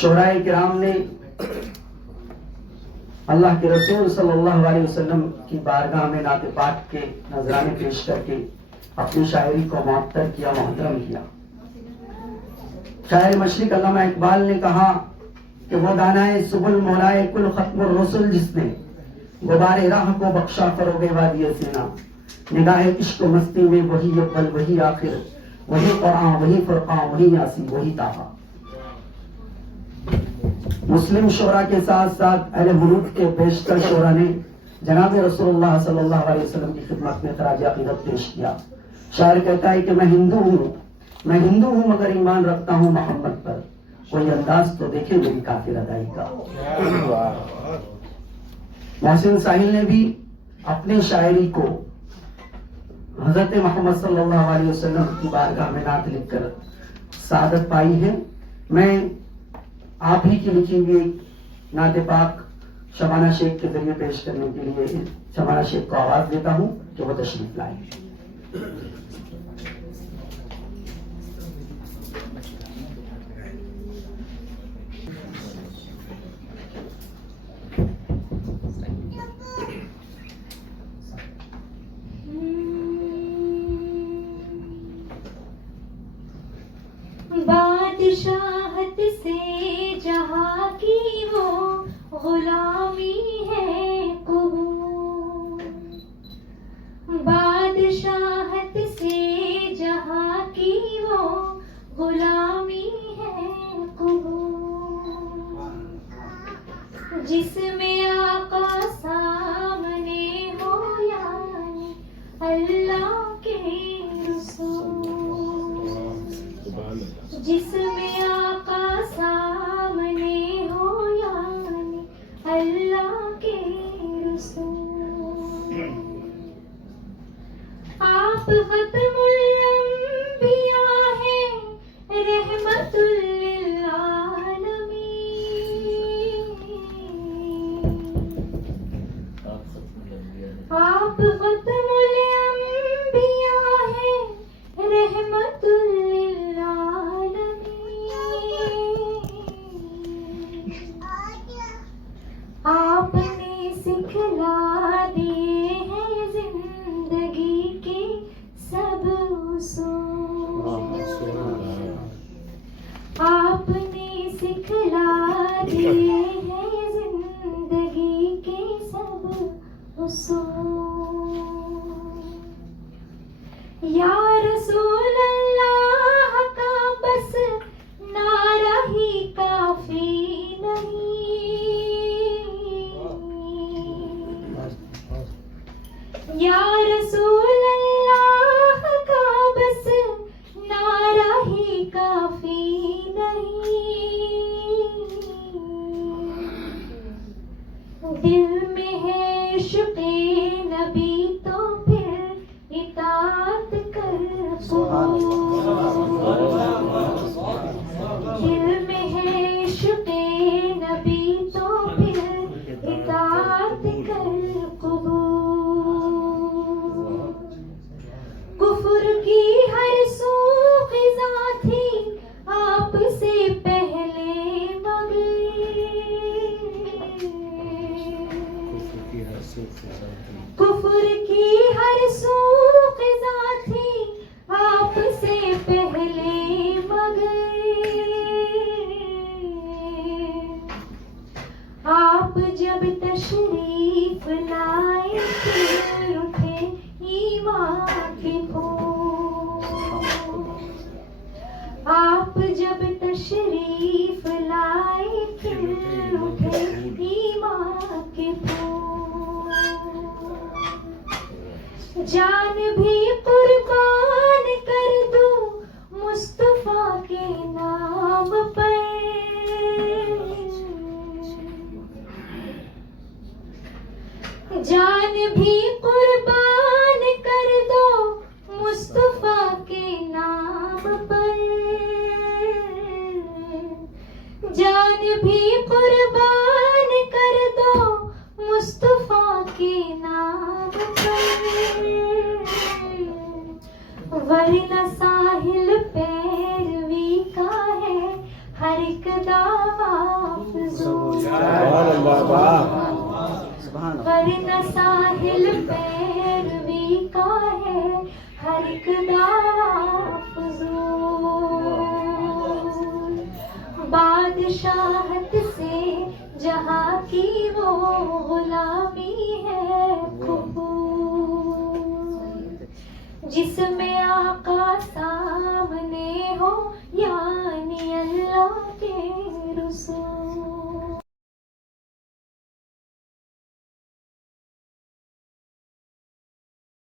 شعراء کرام نے اللہ کے رسول صلی اللہ علیہ وسلم کی بارگاہ میں نعت پاک کے نذرانے پیش کر کے اپنی شاعری کو معطر کیا، محترم کیا۔ شاعر مشرق علامہ اقبال نے کہا کہ وہ دانائے سبل مولائے کل ختم الرسل جس نے غبار راہ کو بخشا فروغ وادی سینا، نگاہ عشق و مستی میں وہی اول وہی آخر، وہی قرآن وہی فرقان وہی یاسین وہی طٰہٰ۔ مسلم شعراء کے ساتھ ساتھ اہل حنوف کے بیشتر شعراء نے جناب رسول اللہ صلی اللہ علیہ وسلم کی خدمت میں خراج عقیدت پیش کیا۔ شاعر کہتا ہے کہ میں ہندو ہوں مگر ایمان رکھتا ہوں محمد پر، کوئی انداز تو دیکھے میری کافر ادائی کا۔ محسن ساحل نے بھی اپنی شاعری کو حضرت محمد صلی اللہ علیہ وسلم کی بارگاہ میں نعت لکھ کر سعادت پائی ہے۔ میں آپ ہی کی لکھی ہوئی ایک نعت پاک شبانہ شیخ کے ذریعے پیش کرنے کے لیے شبانہ شیخ کو آواز دیتا ہوں کہ وہ تشریف لائیں۔ بادشاہت سے جہاں کی وہ غلامی ہے قبول، بادشاہت سے جہاں کی وہ غلامی ہے قبول، جس میں آقا سامنے ہو یعنی اللہ کے رسول، جس میں آقا سامنے ہو یعنی اللہ کے رسول۔ آپ ختم الانبیاء ہیں رحمت للعالمین، آپ ختم الانبیاء ہیں رحمت آپ نے سکھلا دیے ہیں زندگی کے سب اصول، آپ نے سکھلا دیے ہیں زندگی کے سب اصول۔ یا رسول اللہ کا بس نعرہ ہی کافی نہیں، یا رسول اللہ کا بس نعرہ ہی کافی نہیں، دل میں ہے عشق نبی تو پھر اطاعت کر قبول، دل میں ہے عشق نبی تو پھر اطاعت کر قبول، کفر کی ہر سو خزاں تھی آپ سے پہلے مگر، کفر کی ہر سو خزاں تھی آپ سے پہلے مگر، آپ جب تشریف لائے پھر اٹھے ایمان کے پھول، آپ جب تشریف لائے پھر اٹھے ایمان کے پھول، جان بھی قربان کر دوں مصطفیٰ کے نام پر، جان بھی قربان کر دو مصطفیٰ کے نام پر، جان بھی قربان کر دو مصطفیٰ کے نام پر، ورنہ ساحل پیروی کا ہے ہر ایک دعویٰ فضول، ورنہ ساحل پیروی کا ہے ہر ایک دعویٰ فضول، بادشاہت سے جہاں کی وہ غلامی ہے قبول، جس میں آقا سامنے ہو یعنی اللہ کے رسول،